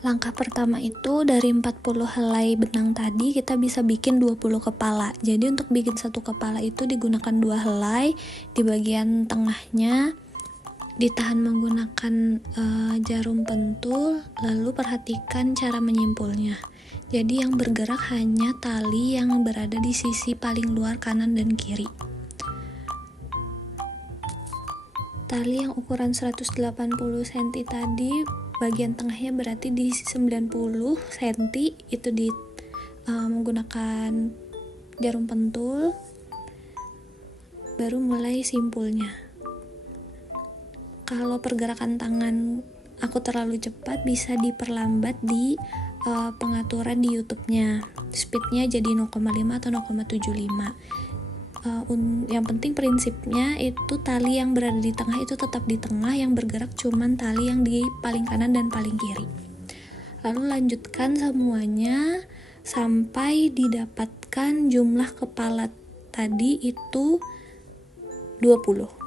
Langkah pertama itu dari 40 helai benang tadi kita bisa bikin 20 kepala. Jadi untuk bikin satu kepala itu digunakan 2 helai, di bagian tengahnya ditahan menggunakan jarum pentul, lalu perhatikan cara menyimpulnya. Jadi yang bergerak hanya tali yang berada di sisi paling luar kanan dan kiri. Tali yang ukuran 180 cm tadi bagian tengahnya berarti di 90 cm itu menggunakan jarum pentul, baru mulai simpulnya. Kalau pergerakan tangan aku terlalu cepat, bisa diperlambat di pengaturan di YouTube-nya. Speednya jadi 0,5 atau 0,75. Yang penting prinsipnya itu tali yang berada di tengah itu tetap di tengah, yang bergerak cuman tali yang di paling kanan dan paling kiri. Lalu lanjutkan semuanya sampai didapatkan jumlah kepala tadi itu 20.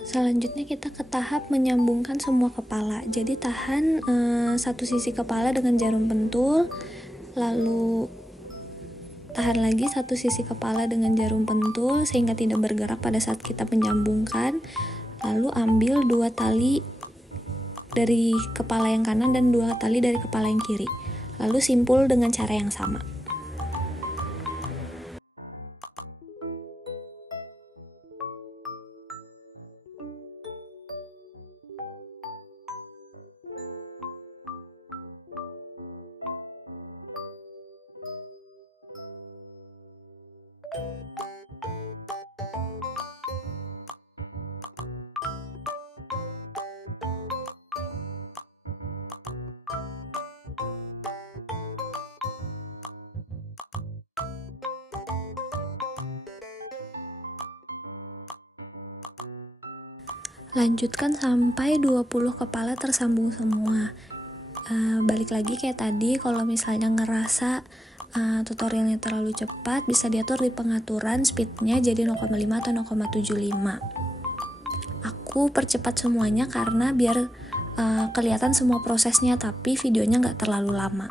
Selanjutnya kita ke tahap menyambungkan semua kepala. Jadi tahan satu sisi kepala dengan jarum pentul, lalu tahan lagi satu sisi kepala dengan jarum pentul sehingga tidak bergerak pada saat kita menyambungkan. Lalu ambil 2 tali dari kepala yang kanan dan 2 tali dari kepala yang kiri. Lalu simpul dengan cara yang sama. Lanjutkan sampai 20 kepala tersambung semua. Balik lagi kayak tadi, kalau misalnya ngerasa tutorialnya terlalu cepat, bisa diatur di pengaturan speednya jadi 0,5 atau 0,75. Aku percepat semuanya karena biar kelihatan semua prosesnya, tapi videonya nggak terlalu lama.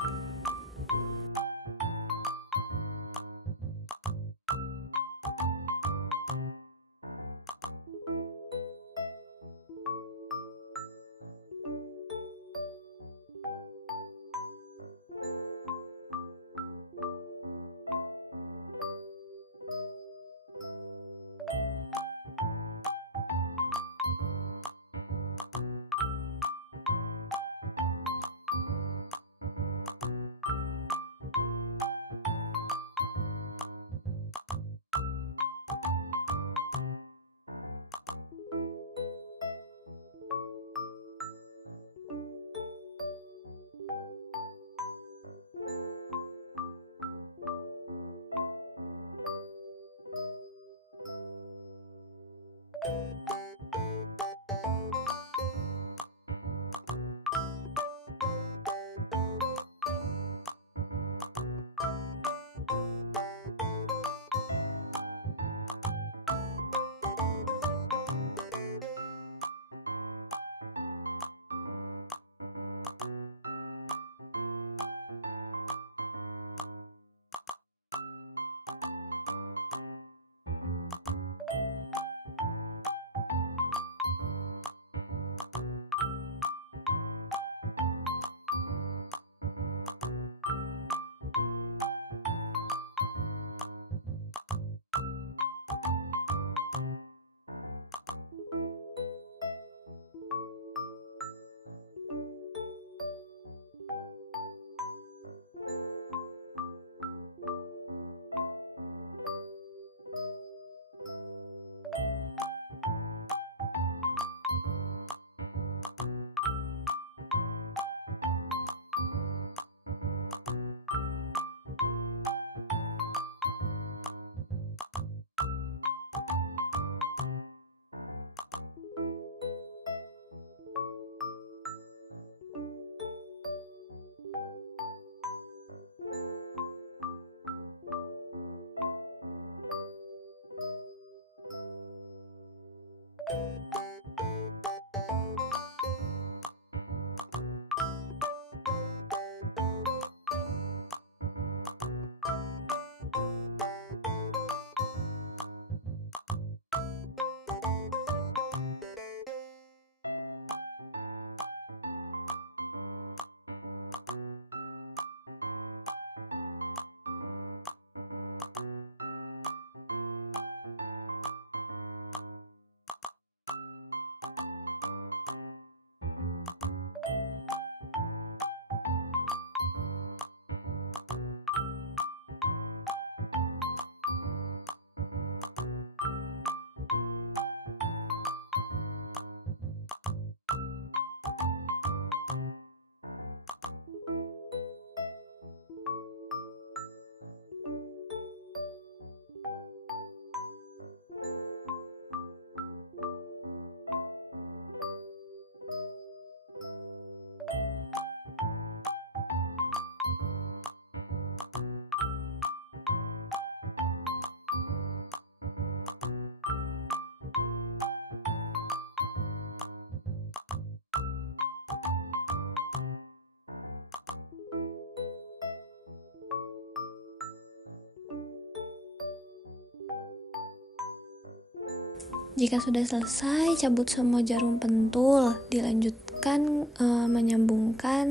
Jika sudah selesai, cabut semua jarum pentul, dilanjutkan menyambungkan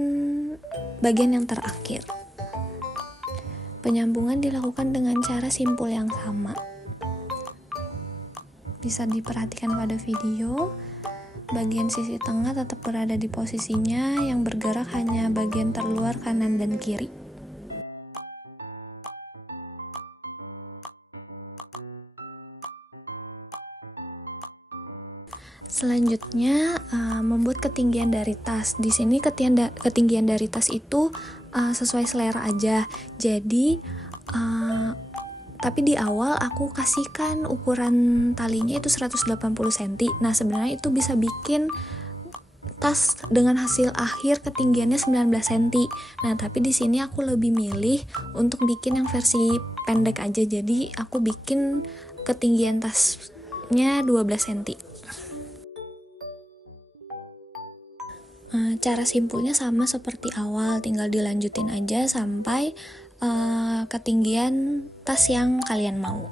bagian yang terakhir. Penyambungan dilakukan dengan cara simpul yang sama. Bisa diperhatikan pada video, bagian sisi tengah tetap berada di posisinya, yang bergerak hanya bagian terluar kanan dan kiri. Selanjutnya, membuat ketinggian dari tas. Di sini ketinggian dari tas itu sesuai selera aja. Jadi, tapi di awal aku kasihkan ukuran talinya itu 180 cm. Nah, sebenarnya itu bisa bikin tas dengan hasil akhir ketinggiannya 19 cm. Nah, tapi di sini aku lebih milih untuk bikin yang versi pendek aja. Jadi, aku bikin ketinggian tasnya 12 cm. Cara simpulnya sama seperti awal, tinggal dilanjutin aja sampai ketinggian tas yang kalian mau.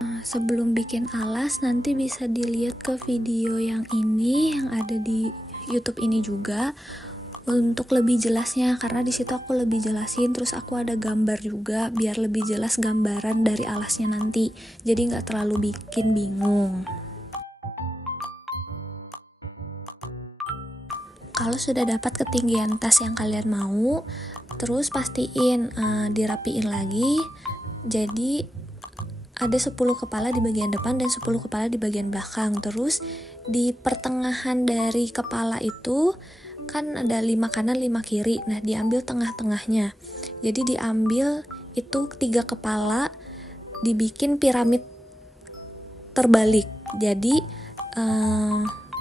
Sebelum bikin alas, nanti bisa dilihat ke video yang ini yang ada di YouTube ini juga untuk lebih jelasnya, karena di situ aku lebih jelasin, terus aku ada gambar juga biar lebih jelas gambaran dari alasnya nanti, jadi nggak terlalu bikin bingung. Kalau sudah dapat ketinggian tas yang kalian mau, terus pastiin dirapiin lagi. Jadi ada 10 kepala di bagian depan dan 10 kepala di bagian belakang. Terus di pertengahan dari kepala itu kan ada 5 kanan 5 kiri. Nah, diambil tengah-tengahnya. Jadi diambil itu 3 kepala, dibikin piramid terbalik. Jadi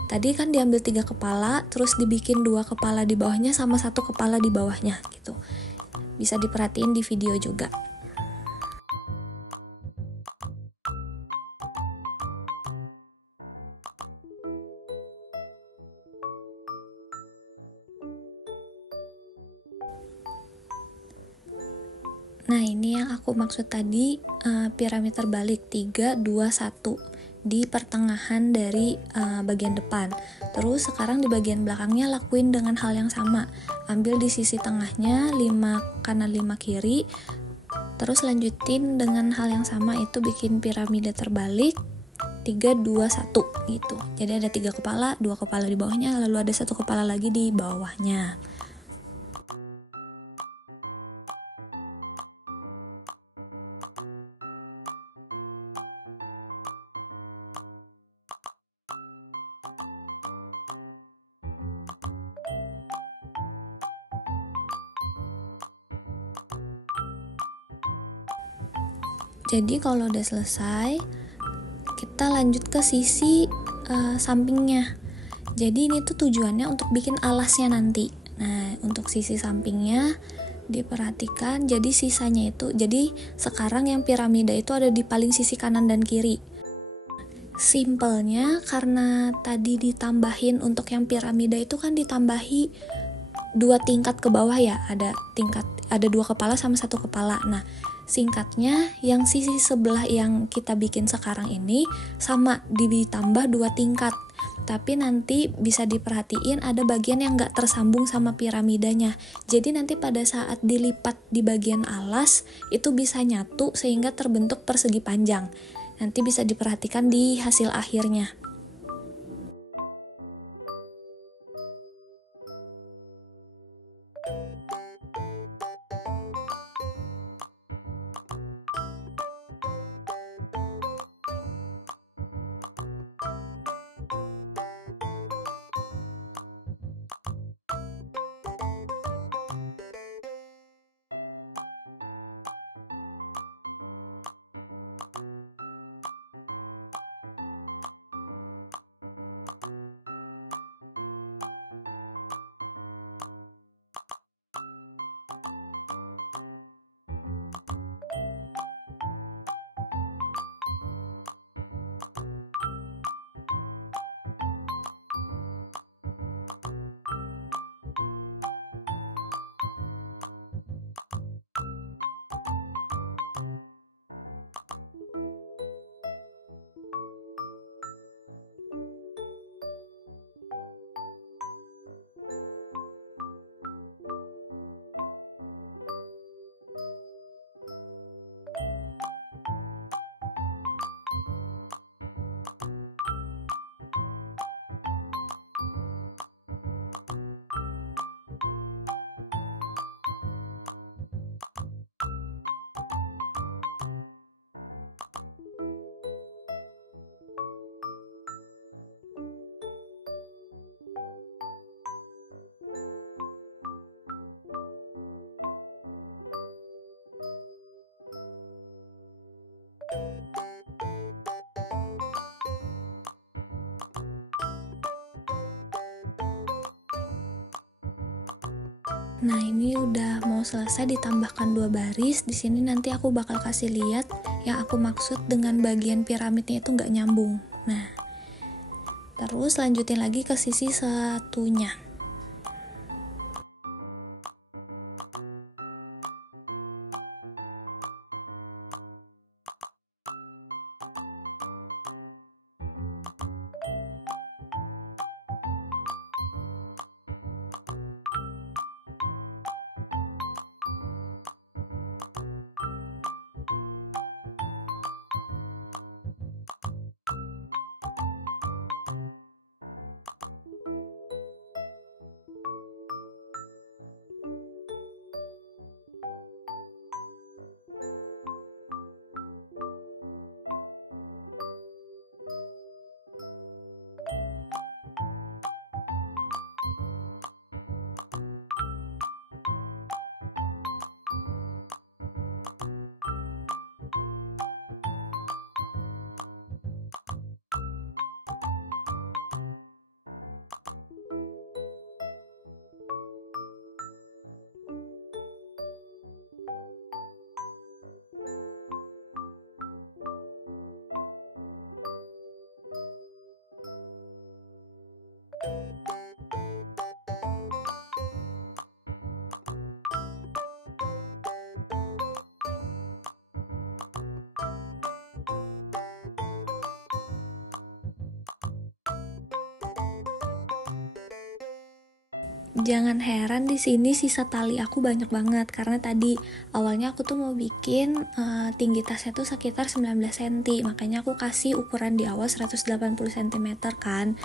tadi kan diambil 3 kepala, terus dibikin 2 kepala di bawahnya sama 1 kepala di bawahnya gitu. Bisa diperhatiin di video juga. Nah, ini yang aku maksud tadi, piramid terbalik 3, 2, 1 di pertengahan dari bagian depan. Terus sekarang di bagian belakangnya lakuin dengan hal yang sama. Ambil di sisi tengahnya 5 kanan 5 kiri. Terus lanjutin dengan hal yang sama, itu bikin piramida terbalik 3, 2, 1 gitu. Jadi ada 3 kepala, 2 kepala di bawahnya, lalu ada 1 kepala lagi di bawahnya. Jadi kalau udah selesai, kita lanjut ke sisi sampingnya. Jadi ini tuh tujuannya untuk bikin alasnya nanti. Nah, untuk sisi sampingnya diperhatikan, jadi sisanya itu, jadi sekarang yang piramida itu ada di paling sisi kanan dan kiri. Simpelnya karena tadi ditambahin untuk yang piramida itu kan ditambahi 2 tingkat ke bawah ya, ada 2 kepala sama 1 kepala. Nah, singkatnya yang sisi sebelah yang kita bikin sekarang ini sama ditambah 2 tingkat. Tapi nanti bisa diperhatiin ada bagian yang gak tersambung sama piramidanya. Jadi nanti pada saat dilipat di bagian alas itu bisa nyatu sehingga terbentuk persegi panjang. Nanti bisa diperhatikan di hasil akhirnya. Nah, ini udah mau selesai, ditambahkan 2 baris. Di sini nanti aku bakal kasih lihat yang aku maksud dengan bagian piramidnya itu nggak nyambung. Nah, terus lanjutin lagi ke sisi satunya. Jangan heran di sini sisa tali aku banyak banget, karena tadi awalnya aku tuh mau bikin tinggi tasnya tuh sekitar 19 cm, makanya aku kasih ukuran di awal 180 cm kan.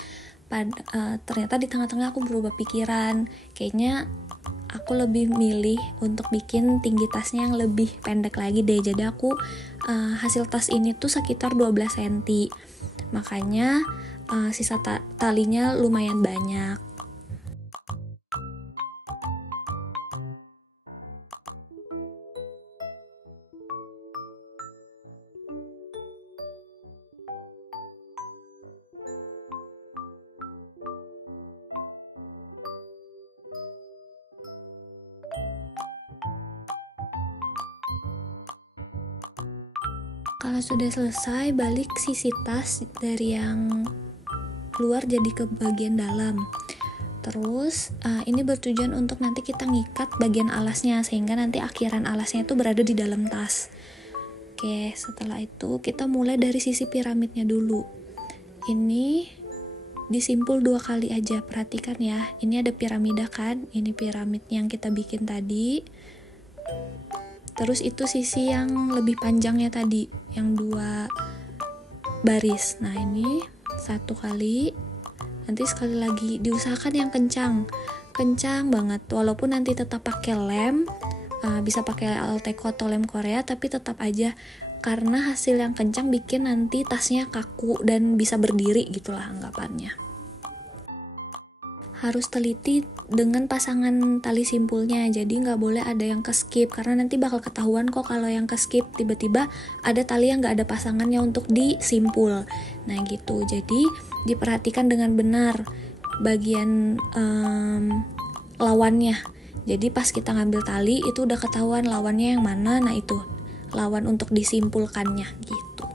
Ternyata di tengah-tengah aku berubah pikiran, kayaknya aku lebih milih untuk bikin tinggi tasnya yang lebih pendek lagi deh. Jadi aku hasil tas ini tuh sekitar 12 cm, makanya sisa talinya lumayan banyak. Kalau sudah selesai, balik sisi tas dari yang keluar jadi ke bagian dalam. Terus ini bertujuan untuk nanti kita ngikat bagian alasnya, sehingga nanti akhiran alasnya itu berada di dalam tas. Oke, setelah itu kita mulai dari sisi piramidnya dulu. Ini disimpul 2 kali aja, perhatikan ya. Ini ada piramida kan, ini piramid yang kita bikin tadi. Terus itu sisi yang lebih panjangnya tadi, yang 2 baris. Nah ini 1 kali, nanti sekali lagi diusahakan yang kencang banget, walaupun nanti tetap pakai lem, bisa pakai Alteco atau lem Korea, tapi tetap aja karena hasil yang kencang bikin nanti tasnya kaku dan bisa berdiri gitulah anggapannya. Harus teliti dengan pasangan tali simpulnya, jadi nggak boleh ada yang ke skip, karena nanti bakal ketahuan kok kalau yang ke skip tiba-tiba ada tali yang nggak ada pasangannya untuk disimpul. Nah gitu, jadi diperhatikan dengan benar bagian lawannya. Jadi pas kita ngambil tali itu udah ketahuan lawannya yang mana, nah itu lawan untuk disimpulkannya gitu.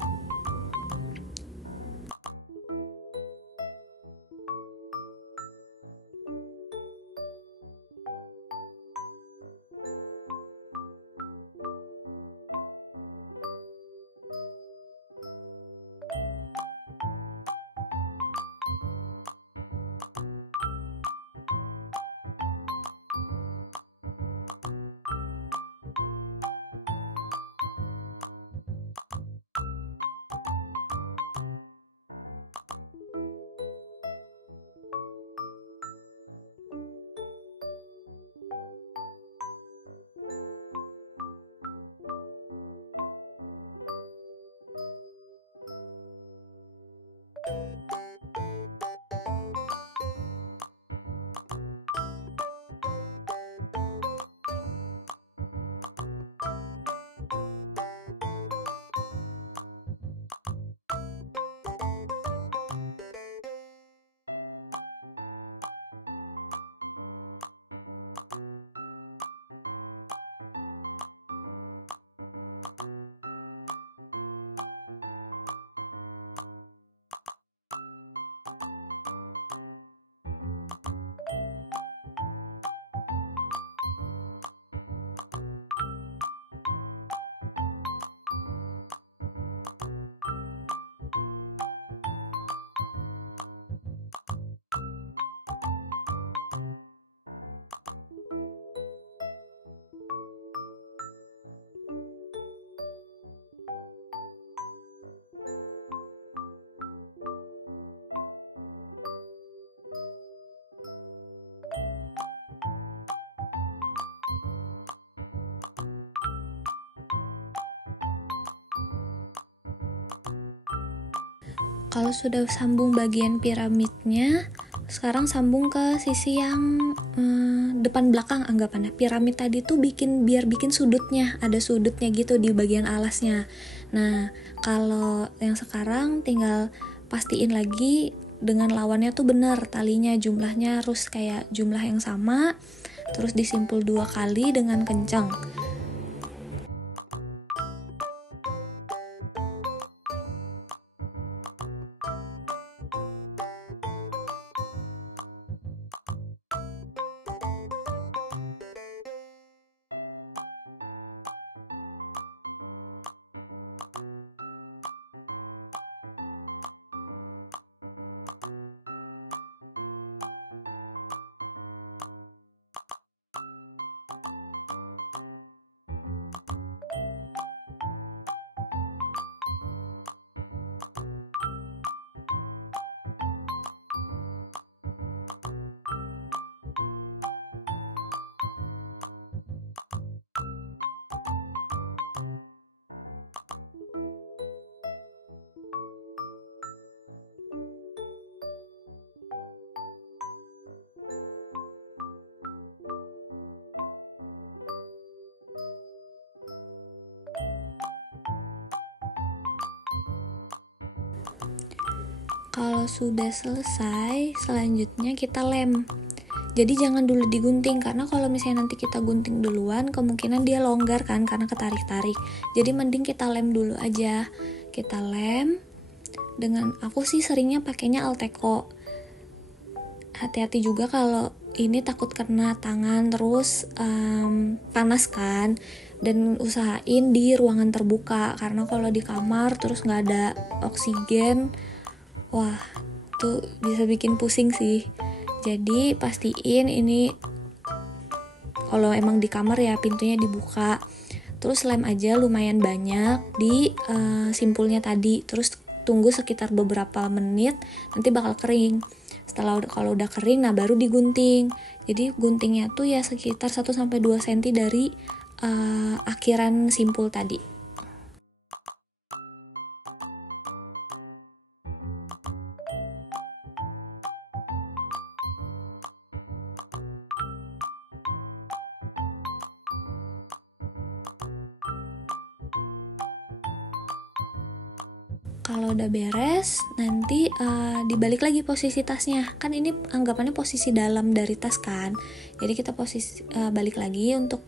Kalau sudah sambung bagian piramidnya, sekarang sambung ke sisi yang depan belakang anggapannya. Piramid tadi tuh biar bikin sudutnya, ada sudutnya gitu di bagian alasnya. Nah, kalau yang sekarang tinggal pastiin lagi dengan lawannya tuh bener talinya, jumlahnya harus kayak jumlah yang sama, terus disimpul 2 kali dengan kencang. Kalau sudah selesai, selanjutnya kita lem. Jadi jangan dulu digunting, karena kalau misalnya nanti kita gunting duluan, kemungkinan dia longgar kan karena ketarik-tarik. Jadi mending kita lem dulu aja. Kita lem dengan, aku sih seringnya pakainya Alteco. Hati-hati juga kalau ini takut kena tangan, terus panas kan. Dan usahain di ruangan terbuka, karena kalau di kamar terus nggak ada oksigen, wah tuh bisa bikin pusing sih. Jadi pastiin ini kalau emang di kamar ya pintunya dibuka. Terus lem aja lumayan banyak di simpulnya tadi. Terus tunggu sekitar beberapa menit, nanti bakal kering. Kalau udah kering, nah baru digunting. Jadi guntingnya tuh ya sekitar 1-2 cm dari akhiran simpul tadi. Kalau udah beres, nanti dibalik lagi posisi tasnya. Kan ini anggapannya posisi dalam dari tas kan. Jadi kita balik lagi untuk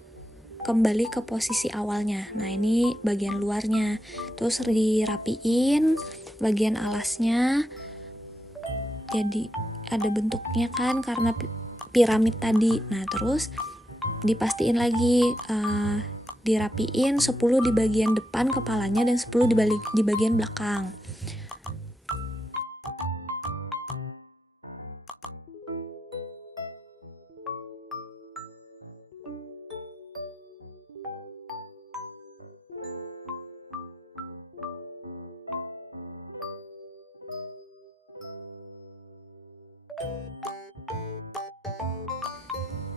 kembali ke posisi awalnya. Nah, ini bagian luarnya. Terus dirapiin bagian alasnya. Jadi ada bentuknya kan karena piramid tadi. Nah, terus dipastiin lagi dirapiin 10 di bagian depan kepalanya dan 10 di bagian belakang.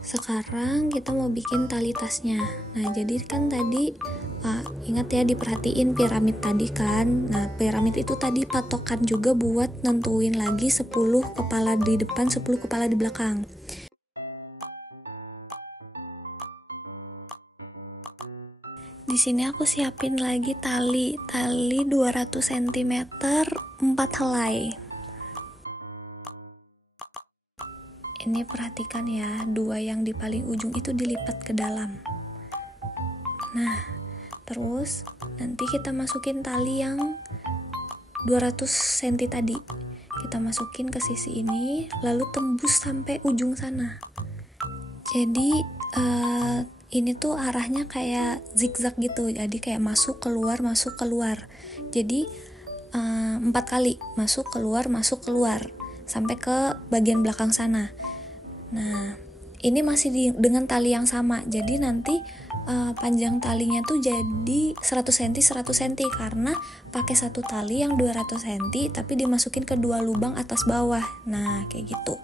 Sekarang kita mau bikin tali tasnya. Nah, jadi kan tadi ingat ya diperhatiin piramid tadi kan. Nah, piramid itu tadi patokan juga buat nentuin lagi 10 kepala di depan, 10 kepala di belakang. Di sini aku siapin lagi tali 200 cm 4 helai. Ini perhatikan ya, 2 yang di paling ujung itu dilipat ke dalam. Nah, terus nanti kita masukin tali yang 200 cm tadi. Kita masukin ke sisi ini, lalu tembus sampai ujung sana. Jadi ini tuh arahnya kayak zigzag gitu, jadi kayak masuk keluar jadi 4 kali masuk keluar sampai ke bagian belakang sana. Nah, ini masih dengan tali yang sama, jadi nanti panjang talinya tuh jadi 100 cm karena pakai satu tali yang 200 cm tapi dimasukin ke 2 lubang atas bawah. Nah, kayak gitu.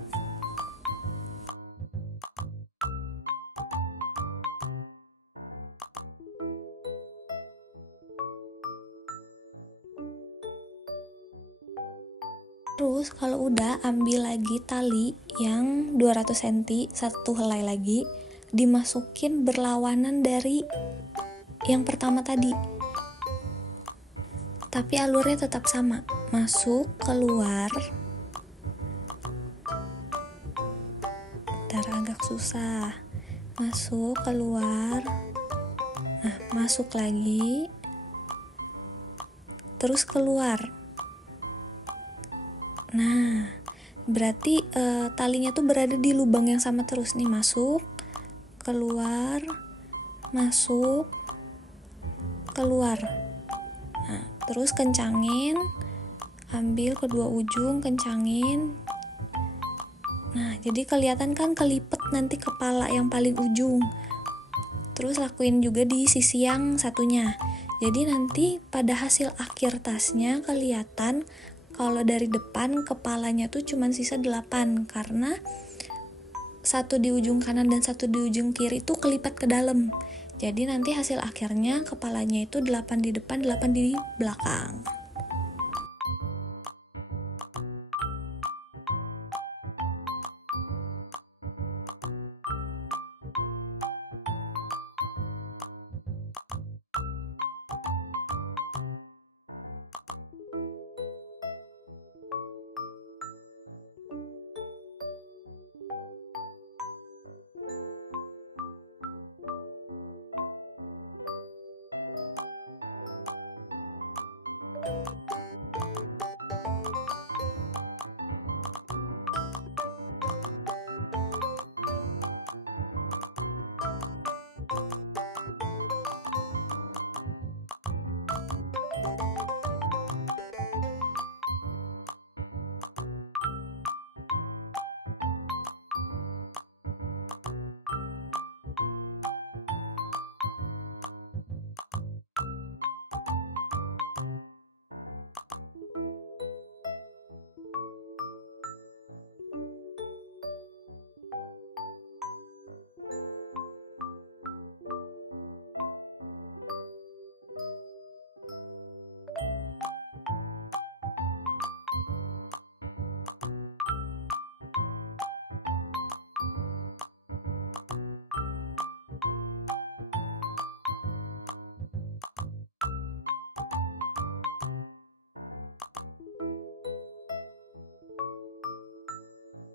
Terus kalau udah, ambil lagi tali yang 200 cm, satu helai lagi, dimasukin berlawanan dari yang pertama tadi. Tapi alurnya tetap sama, masuk, keluar. Bentar, agak susah. Masuk, keluar. Nah, masuk lagi. Terus keluar. Nah, berarti talinya tuh berada di lubang yang sama terus nih, masuk, keluar, masuk, keluar. Nah, terus kencangin, ambil kedua ujung, kencangin. Nah, jadi kelihatan kan kelipet nanti kepala yang paling ujung. Terus lakuin juga di sisi yang satunya. Jadi nanti pada hasil akhir tasnya kelihatan kalau dari depan kepalanya tuh cuma sisa 8 karena satu di ujung kanan dan satu di ujung kiri tuh kelipat ke dalam. Jadi nanti hasil akhirnya kepalanya itu 8 di depan, 8 di belakang.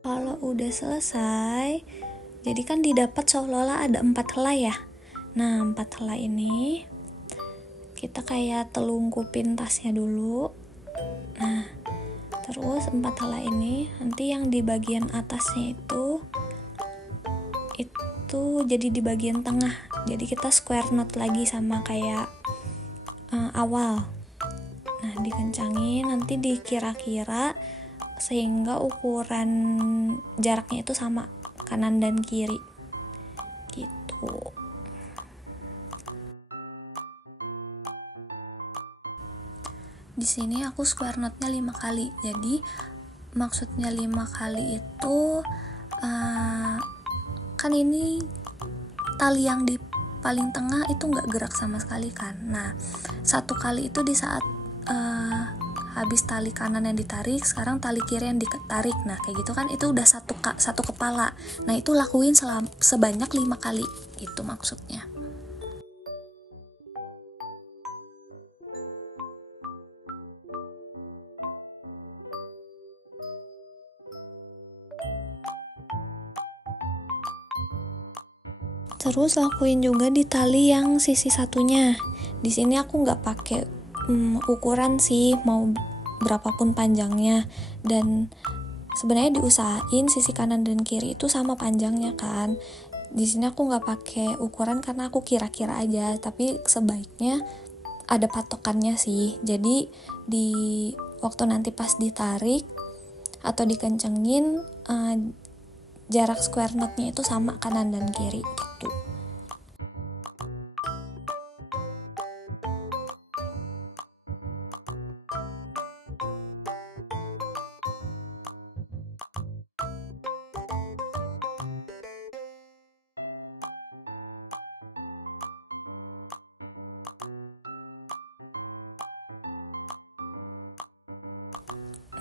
Kalau udah selesai, jadi kan didapat seolah-olah ada 4 helai ya. Nah, 4 helai ini kita kayak telungkupin tasnya dulu. Nah, terus 4 helai ini nanti yang di bagian atasnya itu jadi di bagian tengah. Jadi kita square knot lagi sama kayak awal. Nah, dikencangin, nanti dikira-kira sehingga ukuran jaraknya itu sama kanan dan kiri gitu. Di sini aku square knotnya 5 kali. Jadi maksudnya 5 kali itu kan ini tali yang di paling tengah itu nggak gerak sama sekali kan. Nah, 1 kali itu di saat habis tali kanan yang ditarik, sekarang tali kiri yang ditarik. Nah, kayak gitu kan itu udah satu kepala. Nah, itu lakuin sebanyak 5 kali. Itu maksudnya. Terus lakuin juga di tali yang sisi satunya. Di sini aku nggak pakai ukuran sih, mau berapapun panjangnya, dan sebenarnya diusahain sisi kanan dan kiri itu sama panjangnya kan. Di sini aku nggak pakai ukuran karena aku kira-kira aja, tapi sebaiknya ada patokannya sih. Jadi di waktu nanti pas ditarik atau dikencengin, jarak square knotnya itu sama kanan dan kiri gitu.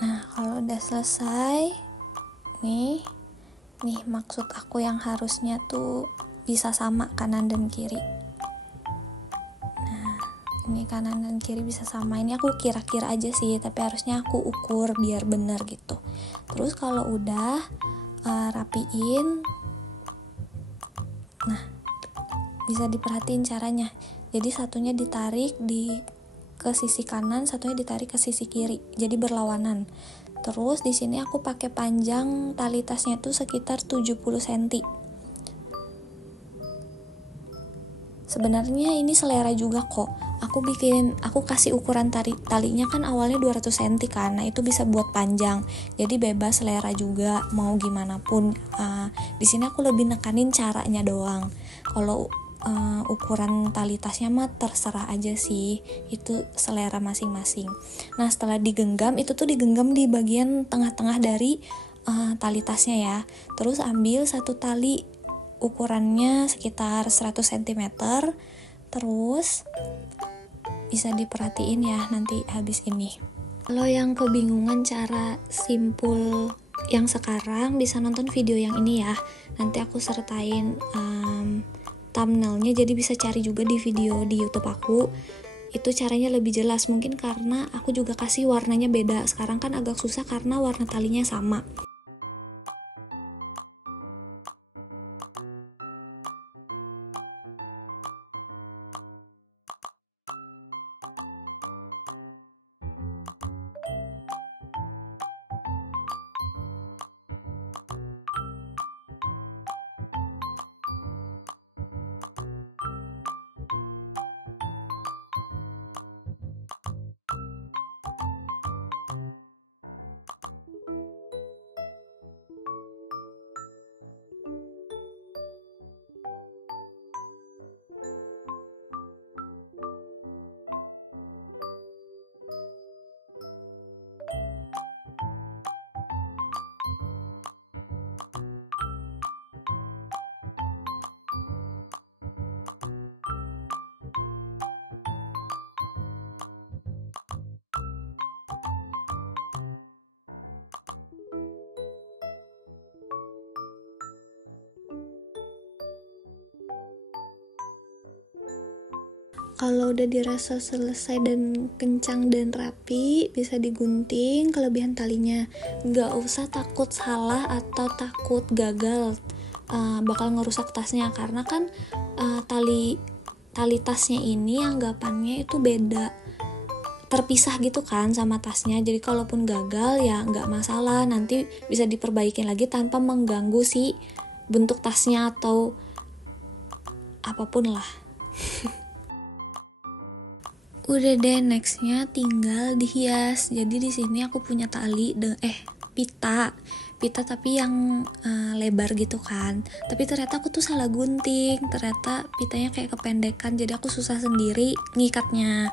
Nah, kalau udah selesai, nih maksud aku yang harusnya tuh bisa sama kanan dan kiri. Nah, ini kanan dan kiri bisa sama. Ini aku kira-kira aja sih, tapi harusnya aku ukur biar bener gitu. Terus kalau udah rapiin, nah bisa diperhatiin caranya. Jadi satunya ditarik ke sisi kanan, satunya ditarik ke sisi kiri. Jadi berlawanan. Terus di sini aku pakai panjang tali tasnya tuh sekitar 70 cm. Sebenarnya ini selera juga kok. Aku kasih ukuran talinya kan awalnya 200 cm kan. Nah, itu bisa buat panjang. Jadi bebas selera juga mau gimana pun. Di sini aku lebih nekanin caranya doang. Kalau ukuran tali tasnya mah terserah aja sih, itu selera masing-masing. Nah, setelah digenggam, itu tuh digenggam di bagian tengah-tengah dari tali tasnya ya. Terus ambil satu tali ukurannya sekitar 100 cm. Terus bisa diperhatiin ya nanti habis ini. Kalau yang kebingungan cara simpul yang sekarang, bisa nonton video yang ini ya. Nanti aku sertain thumbnailnya, jadi bisa cari juga di video di YouTube aku. Itu caranya lebih jelas, mungkin karena aku juga kasih warnanya beda. Sekarang kan agak susah karena warna talinya sama. Kalau udah dirasa selesai dan kencang dan rapi, bisa digunting kelebihan talinya. Gak usah takut salah atau takut gagal bakal ngerusak tasnya, karena kan tali tasnya ini anggapannya itu beda, terpisah gitu kan sama tasnya. Jadi kalaupun gagal ya nggak masalah, nanti bisa diperbaikin lagi tanpa mengganggu si bentuk tasnya atau apapun lah. Udah deh, nextnya tinggal dihias. Jadi di sini aku punya tali pita tapi yang lebar gitu kan. Tapi ternyata aku tuh salah gunting. Ternyata pitanya kayak kependekan, jadi aku susah sendiri ngikatnya.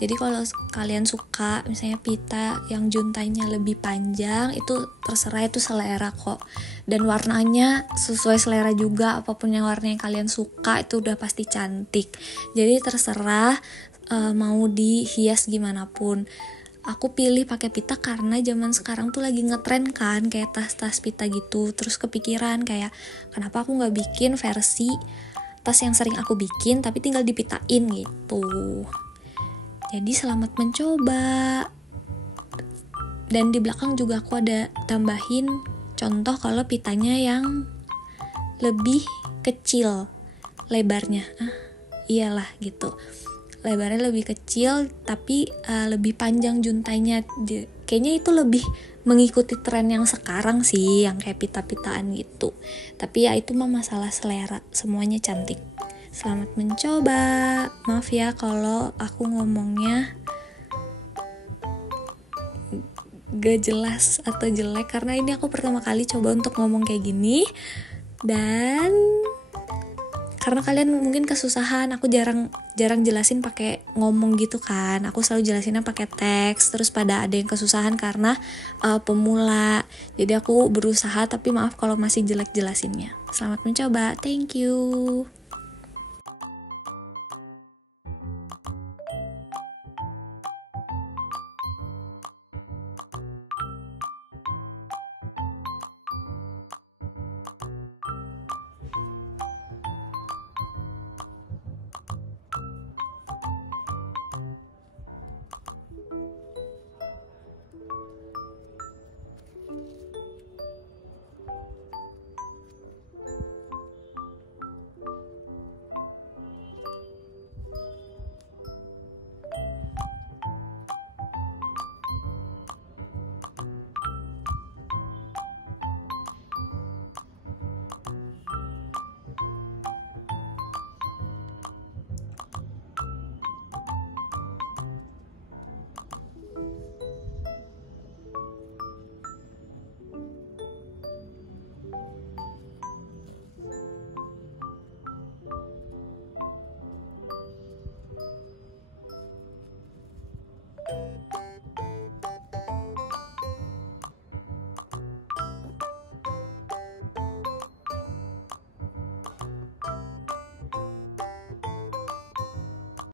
Jadi kalau kalian suka misalnya pita yang juntainya lebih panjang, itu terserah, itu selera kok. Dan warnanya sesuai selera juga, apapun yang warna yang kalian suka itu udah pasti cantik. Jadi terserah mau dihias gimana pun. Aku pilih pakai pita karena zaman sekarang tuh lagi ngetren kan kayak tas-tas pita gitu. Terus kepikiran kayak kenapa aku nggak bikin versi tas yang sering aku bikin tapi tinggal dipitain gitu. Jadi selamat mencoba. Dan di belakang juga aku ada tambahin contoh kalau pitanya yang lebih kecil lebarnya. Iyalah gitu. Lebarnya lebih kecil tapi lebih panjang juntainya. Kayaknya itu lebih mengikuti tren yang sekarang sih, yang kayak pita-pitaan gitu. Tapi ya itu mah masalah selera, semuanya cantik. Selamat mencoba. Maaf ya kalau aku ngomongnya gak jelas atau jelek, karena ini aku pertama kali coba untuk ngomong kayak gini. Dan karena kalian mungkin kesusahan, aku jarang jelasin pakai ngomong gitu kan. Aku selalu jelasinnya pakai teks. Terus pada ada yang kesusahan karena pemula. Jadi aku berusaha, tapi maaf kalau masih jelek jelasinnya. Selamat mencoba. Thank you.